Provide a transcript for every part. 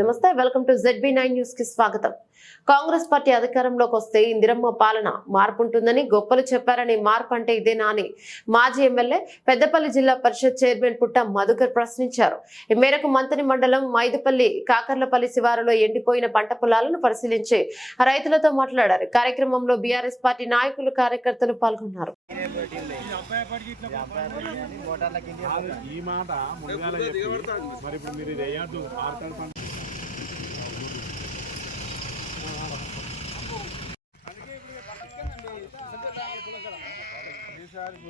నమస్తే welcome to ZB nine న్యూస్కి స్వాగతం. కాంగ్రెస్ పార్టీ అధికారంలోకి వస్తే ఇందిరమ్మ పాలన మార్పు ఉంటుందని గొప్పలు చెప్పారని మార్పు అంటే ఇదేనా అని మాజీ ఎమ్మెల్యే పెద్దపల్లి జిల్లా పరిషత్ చైర్మన్ పుట్ట మధుకర్ ప్రశ్నించారు. ఈ మేరకు మంత్రి మండలం మైదుపల్లి కాకర్లపల్లి శివారులో ఎండిపోయిన పంట పొలాలను పరిశీలించి రైతులతో మాట్లాడారు. కార్యక్రమంలో బీఆర్ఎస్ పార్టీ నాయకులు కార్యకర్తలు పాల్గొన్నారు. ఈ మాట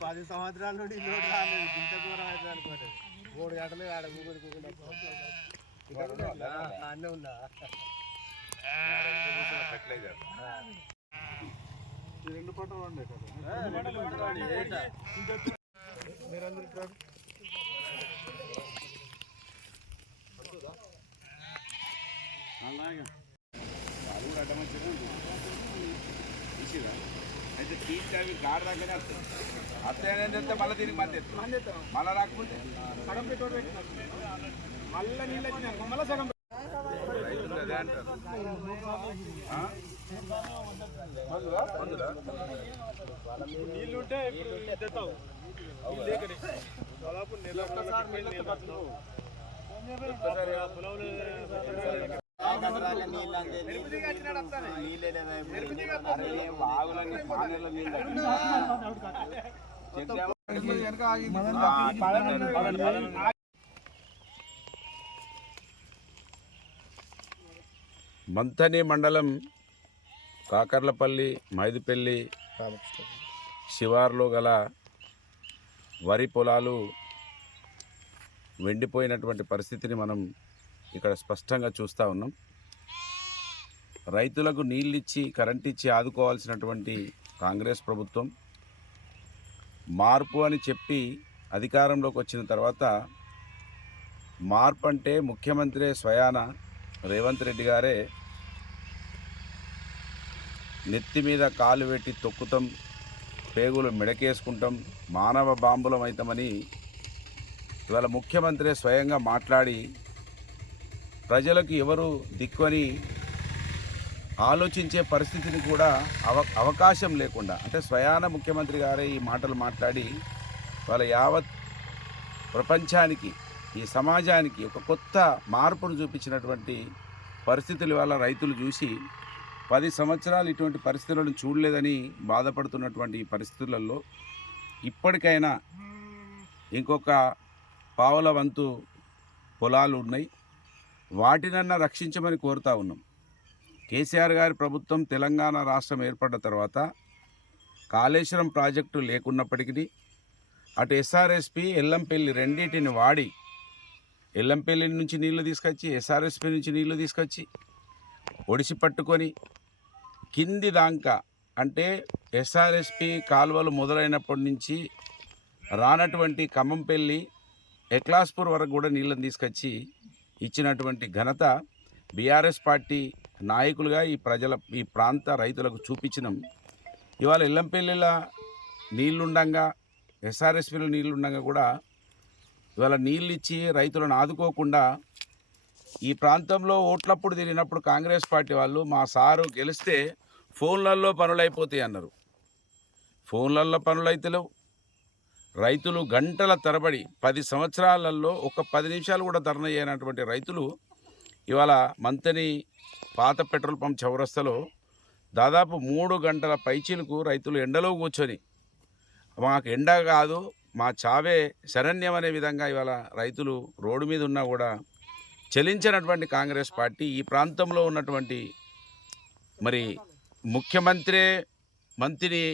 పది సంవత్సరాల నుండి లోటు రాలేదు. ఇంత దూరం అయితే అనుకోలేదు. మూడు గంటలు ఆడ కూకుడు అన్నీ ఉందా రెండు పంటలు ఉండే మీరందరూ అలాగే. వాళ్ళు కూడా అడ్డం వచ్చేది తీసిరా. అయితే తీసి అవి గాడి దగ్గరే వస్తాయి. వస్తాయని తెస్తే మళ్ళీ మంది ఎత్తాం మళ్ళీ రాకపోతే? సగం పెట్టినారు మళ్ళీ నీళ్ళు వచ్చినాక మళ్ళీ సగం రైతులు అదే అంటారు ఇప్పుడు దాదాపు నెల మంతని మండలం కాకర్లపల్లి మైదుపల్లి శివార్లో గల వరి పొలాలు వెండిపోయినటువంటి పరిస్థితిని మనం ఇక్కడ స్పష్టంగా చూస్తూ ఉన్నాం. రైతులకు నీళ్ళిచ్చి కరెంట్ ఇచ్చి ఆదుకోవాల్సినటువంటి కాంగ్రెస్ ప్రభుత్వం మార్పు అని చెప్పి అధికారంలోకి వచ్చిన తర్వాత మార్పు అంటే ముఖ్యమంత్రి స్వయాన రేవంత్ రెడ్డి గారే నెత్తి మీద కాలు పెట్టి తొక్కుతాం పేగులు మెడకేసుకుంటాం మానవ బాంబులం అవుతామని ఇవాళ ముఖ్యమంత్రి స్వయంగా మాట్లాడి ప్రజలకు ఎవరు దిక్కుని ఆలోచించే పరిస్థితిని కూడా అవ అవకాశం లేకుండా అంటే స్వయాన ముఖ్యమంత్రి గారే ఈ మాటలు మాట్లాడి వాళ్ళ యావత్ ప్రపంచానికి ఈ సమాజానికి ఒక కొత్త మార్పును చూపించినటువంటి పరిస్థితులు వల్ల రైతులు చూసి పది సంవత్సరాలు ఇటువంటి పరిస్థితులను చూడలేదని బాధపడుతున్నటువంటి ఈ పరిస్థితులలో ఇప్పటికైనా ఇంకొక పావుల వంతు పొలాలు ఉన్నాయి. వాటినన్నా రక్షించమని కోరుతా ఉన్నాం. కేసీఆర్ గారి ప్రభుత్వం తెలంగాణ రాష్ట్రం ఏర్పడ్డ తర్వాత కాళేశ్వరం ప్రాజెక్టు లేకున్నప్పటికీ అటు ఎస్ఆర్ఎస్పి ఎల్లంపల్లి రెండింటిని వాడి ఎల్లంపల్లి నుంచి నీళ్ళు తీసుకొచ్చి ఎస్ఆర్ఎస్పి నుంచి నీళ్ళు తీసుకొచ్చి ఒడిసి పట్టుకొని కింది దాకా అంటే ఎస్ఆర్ఎస్పి కాలువలు మొదలైనప్పటి నుంచి రానటువంటి ఖమ్మంపల్లి ఎక్లాస్పూర్ వరకు కూడా నీళ్ళని తీసుకొచ్చి ఇచ్చినటువంటి ఘనత బీఆర్ఎస్ పార్టీ నాయకులుగా ఈ ప్రజల ఈ ప్రాంత రైతులకు చూపించినాం. ఇవాళ ఇల్లంపల్లిల నీళ్ళుండగా ఎస్ఆర్ఎస్పీలో నీళ్ళుండగా కూడా ఇవాళ నీళ్ళు ఇచ్చి రైతులను ఆదుకోకుండా ఈ ప్రాంతంలో ఓట్లప్పుడు తిరిగినప్పుడు కాంగ్రెస్ పార్టీ వాళ్ళు మా సారు గెలిస్తే ఫోన్లలో పనులు అయిపోతాయి అన్నారు ఫోన్లలో పనులు అయితలేవు రైతులు గంటల తరబడి పది సంవత్సరాలలో ఒక పది నిమిషాలు కూడా ధర్నా చేయనటువంటి రైతులు ఇవాళ మంతని పాత పెట్రోల్ పంప్ చౌరస్తలో దాదాపు మూడు గంటల పైచీలకు రైతులు ఎండలో కూర్చొని మాకు ఎండ కాదు మా చావే శరణ్యం అనే విధంగా ఇవాళ రైతులు రోడ్డు మీద ఉన్నా కూడా చలించినటువంటి కాంగ్రెస్ పార్టీ ఈ ప్రాంతంలో ఉన్నటువంటి మరి ముఖ్యమంత్రి మంత్రిని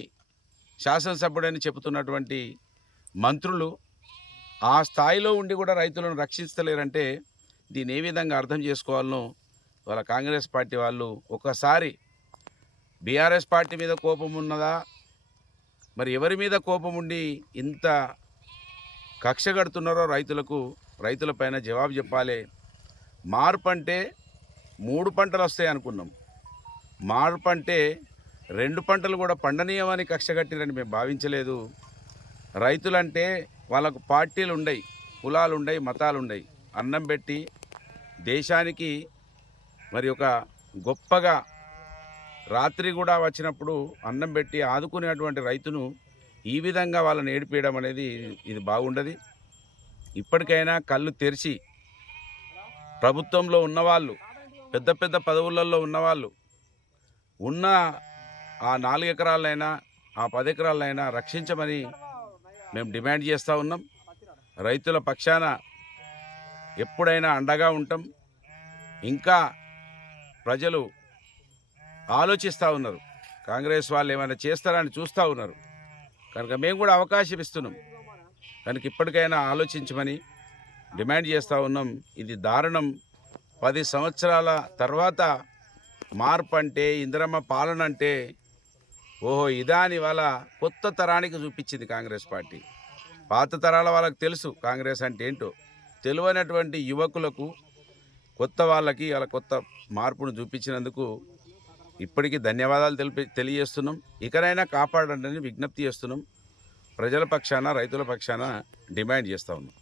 శాసనసభ్యుడని చెబుతున్నటువంటి మంత్రులు ఆ స్థాయిలో ఉండి కూడా రైతులను రక్షించలేరంటే దీన్ని ఏ విధంగా అర్థం చేసుకోవాలనో వాళ్ళ కాంగ్రెస్ పార్టీ వాళ్ళు ఒకసారి బీఆర్ఎస్ పార్టీ మీద కోపం ఉన్నదా? మరి ఎవరి మీద కోపం ఉండి ఇంత కక్ష కడుతున్నారో రైతులకు? రైతులపైన జవాబు చెప్పాలి. మార్పు అంటే మూడు పంటలు వస్తాయి అనుకున్నాం. మార్పు అంటే రెండు పంటలు కూడా పండనీయమని కక్ష కట్టిరని మేము భావించలేదు. రైతులంటే వాళ్ళకు పార్టీలు ఉండయి కులాలు ఉండయి మతాలు ఉండయి. అన్నం పెట్టి దేశానికి మరి ఒక గొప్పగా రాత్రి కూడా వచ్చినప్పుడు అన్నం పెట్టి ఆదుకునేటువంటి రైతును ఈ విధంగా వాళ్ళని ఏడిపేయడం అనేది ఇది బాగుండదు. ఇప్పటికైనా కళ్ళు తెరిచి ప్రభుత్వంలో ఉన్నవాళ్ళు పెద్ద పెద్ద పదవులలో ఉన్నవాళ్ళు ఉన్న ఆ నాలుగు ఎకరాలైనా ఆ పది ఎకరాలైనా రక్షించమని మేము డిమాండ్ చేస్తూ ఉన్నాం. రైతుల పక్షాన ఎప్పుడైనా అండగా ఉంటాం. ఇంకా ప్రజలు ఆలోచిస్తూ ఉన్నారు. కాంగ్రెస్ వాళ్ళు ఏమైనా చేస్తారని చూస్తూ ఉన్నారు. కనుక మేము కూడా అవకాశం ఇస్తున్నాం. కనుక ఇప్పటికైనా ఆలోచించమని డిమాండ్ చేస్తూ ఉన్నాం. ఇది దారుణం. పది సంవత్సరాల తర్వాత మార్పు అంటే ఇందిరమ్మ పాలన అంటే ఓహో ఇదాని వల్ల వాళ్ళ కొత్త తరానికి చూపించింది కాంగ్రెస్ పార్టీ. పాత తరాల వాళ్ళకి తెలుసు కాంగ్రెస్ అంటే ఏంటో. తెలివైనటువంటి యువకులకు కొత్త వాళ్ళకి వాళ్ళ కొత్త మార్పును చూపించినందుకు ఇప్పటికీ ధన్యవాదాలు తెలిపి తెలియజేస్తున్నాం. ఇకనైనా కాపాడండి విజ్ఞప్తి చేస్తున్నాం. ప్రజల పక్షాన రైతుల పక్షాన డిమాండ్ చేస్తూ ఉన్నాం.